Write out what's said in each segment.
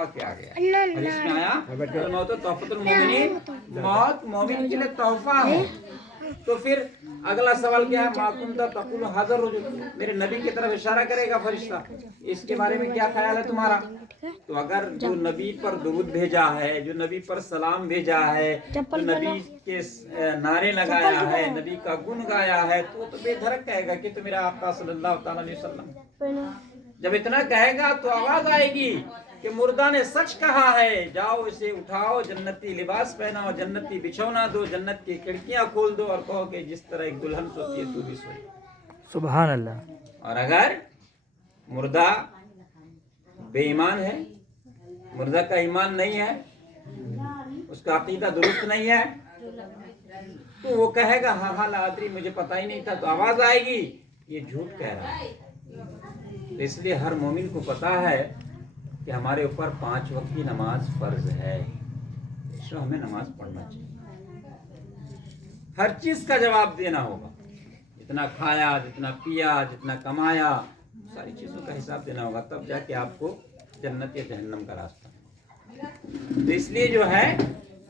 तोहफा किया गया। और इसमें आया मौत तोहफतुल मोमिनीन, मौत मोमिन के लिए तोहफा है। तो फिर अगला सवाल क्या है, मा कुंता तकुल हाज़र रुजुल, मेरे नबी की तरफ इशारा करेगा फरिश्ता, इसके बारे में क्या ख्याल है तुम्हारा? तो अगर जो नबी पर दुरूद भेजा है, जो नबी पर सलाम भेजा है, जो नबी के नारे लगाया है, नबी का गुण गाया है, तो बेधड़क कहेगा कि तो मेरा आका सल्लल्लाहु अलैहि वसल्लम। जब इतना कहेगा तो आवाज आएगी कि मुर्दा ने सच कहा है, जाओ इसे उठाओ, जन्नती लिबास पहनाओ, जन्नती बिछौना दो, जन्नत की खिड़कियां खोल दो और कहो कि जिस तरह एक दुल्हन सोती है तू भी सो। सुभान अल्लाह। और अगर मुर्दा बेईमान है, मुर्दा का ईमान नहीं है, उसका अकीदा दुरुस्त नहीं है, तो वो कहेगा हाँ हाँ लादरी, मुझे पता ही नहीं था। तो आवाज आएगी ये झूठ कह रहा है। तो इसलिए हर मोमिन को पता है कि हमारे ऊपर 5 वक्त की नमाज फर्ज है, इसलिए हमें नमाज पढ़ना चाहिए। हर चीज का जवाब देना होगा, जितना खाया, जितना पिया, जितना कमाया, सारी चीजों का हिसाब देना होगा, तब जाके आपको जन्नत या जहन्नम का रास्ता। तो इसलिए जो है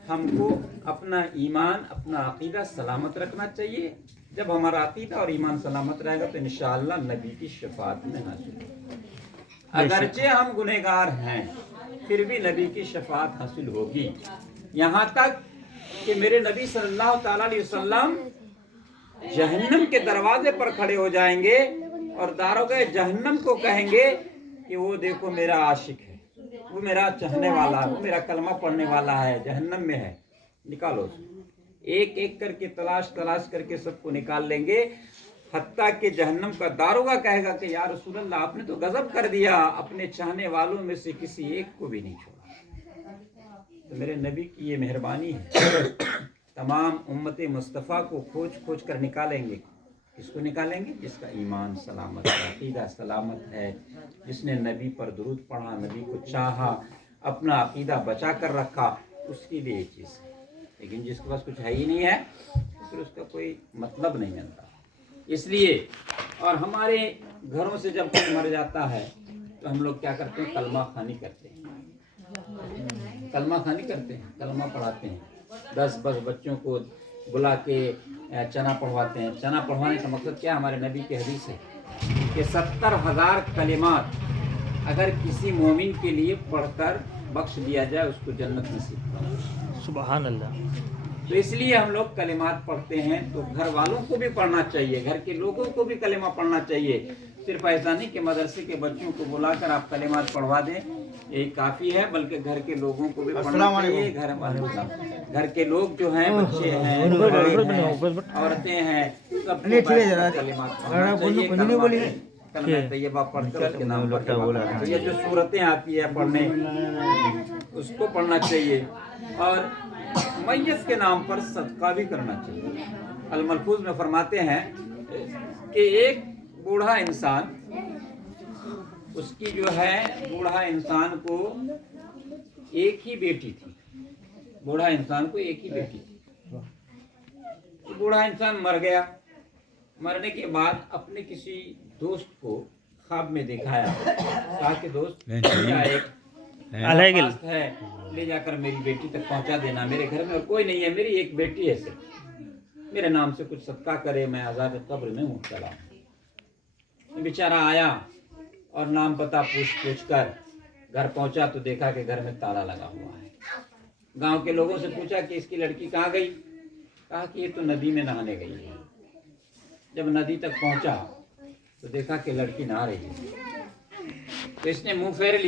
हमको अपना ईमान, अपना अकीदा सलामत रखना चाहिए। जब हमारा अकीदा और ईमान सलामत रहेगा तो इंशाअल्लाह नबी की शफाअत में हासिल होगा। अगरचे हम गुनहगार हैं फिर भी नबी की शफाअत हासिल होगी। यहाँ तक कि मेरे नबी सल्लल्लाहु ताला अलैहि वसल्लम जहन्नम के दरवाजे पर खड़े हो जाएंगे और दारोगे जहन्नम को कहेंगे कि वो देखो मेरा आशिक है, वो मेरा चाहने वाला है, वो मेरा कलमा पढ़ने वाला है, जहन्नम में है, निकालो। एक एक करके तलाश करके सबको निकाल लेंगे। हत्ता के जहन्नम का दारोगा कहेगा कि या रसूल अल्लाह, आपने तो गजब कर दिया, अपने चाहने वालों में से किसी एक को भी नहीं छोड़ा। तो मेरे नबी की ये मेहरबानी है। तमाम उम्मत मुस्तफ़ा को खोज कर निकालेंगे। किसको निकालेंगे? जिसका ईमान सलामत है, अकीदा सलामत है, जिसने नबी पर दुरूद पढ़ा, नबी को चाहा, अपना अकीदा बचा कर रखा, उसके लिए ये चीज़ है। लेकिन जिसके पास कुछ है ही नहीं है तो फिर उसका कोई मतलब नहीं बनता। इसलिए और हमारे घरों से जब कोई मर जाता है तो हम लोग क्या करते हैं? कलमा खानी करते हैं, कलमा खानी करते हैं, कलमा पढ़ाते हैं। 10 बच्चों को बुला के चना पढ़वाते हैं। चना पढ़वाने का मकसद क्या? हमारे नबी की हदीस है कि 70,000 कलिमात अगर किसी मोमिन के लिए पढ़कर बख्श दिया जाए उसको जन्नत नसीब हो। सुभान अल्लाह। तो इसलिए हम लोग कलिमात पढ़ते हैं। तो घर वालों को भी पढ़ना चाहिए, घर के लोगों को भी कलिमा पढ़ना चाहिए। सिर्फ ऐसा नहीं कि मदरसे के बच्चों को बुलाकर आप कलिमात पढ़वा दें, यही काफ़ी है, बल्कि घर के लोगों को भी पढ़ना चाहिए। घर के लोग जो हैं, बच्चे हैं, औरतें हैं, सबको कलिमात पढ़ना चाहिए। कलमा तैयबा पढ़कर उसके नाम पर ये जो सूरतें आती है पढ़ने, उसको पढ़ना चाहिए। और मैयत के नाम पर सदका भी करना चाहिए। अल मलफूज में फरमाते हैं कि एक बूढ़ा इंसान, उसकी जो है बूढ़ा इंसान को एक ही बेटी थी, बूढ़ा इंसान को एक ही बेटी थी। तो बूढ़ा इंसान मर गया। मरने के बाद अपने किसी दोस्त को ख्वाब में दिखाया, कहा कि दोस्त एक है, ले जाकर मेरी बेटी तक पहुंचा देना, मेरे घर में और कोई नहीं है, मेरी एक बेटी है सिर्फ, मेरे नाम से कुछ सदका करे, मैं आज़ाद कब्र में मुब्तला हूं। बेचारा आया और नाम पता पूछ कर घर पहुंचा तो देखा कि घर में ताला लगा हुआ है। गांव के लोगों से पूछा कि इसकी लड़की कहाँ गई? कहा कि ये तो नदी में नहाने गई है। जब नदी तक पहुंचा तो देखा कि लड़की नहा रही है। तो इसने मुंह फेर लिया।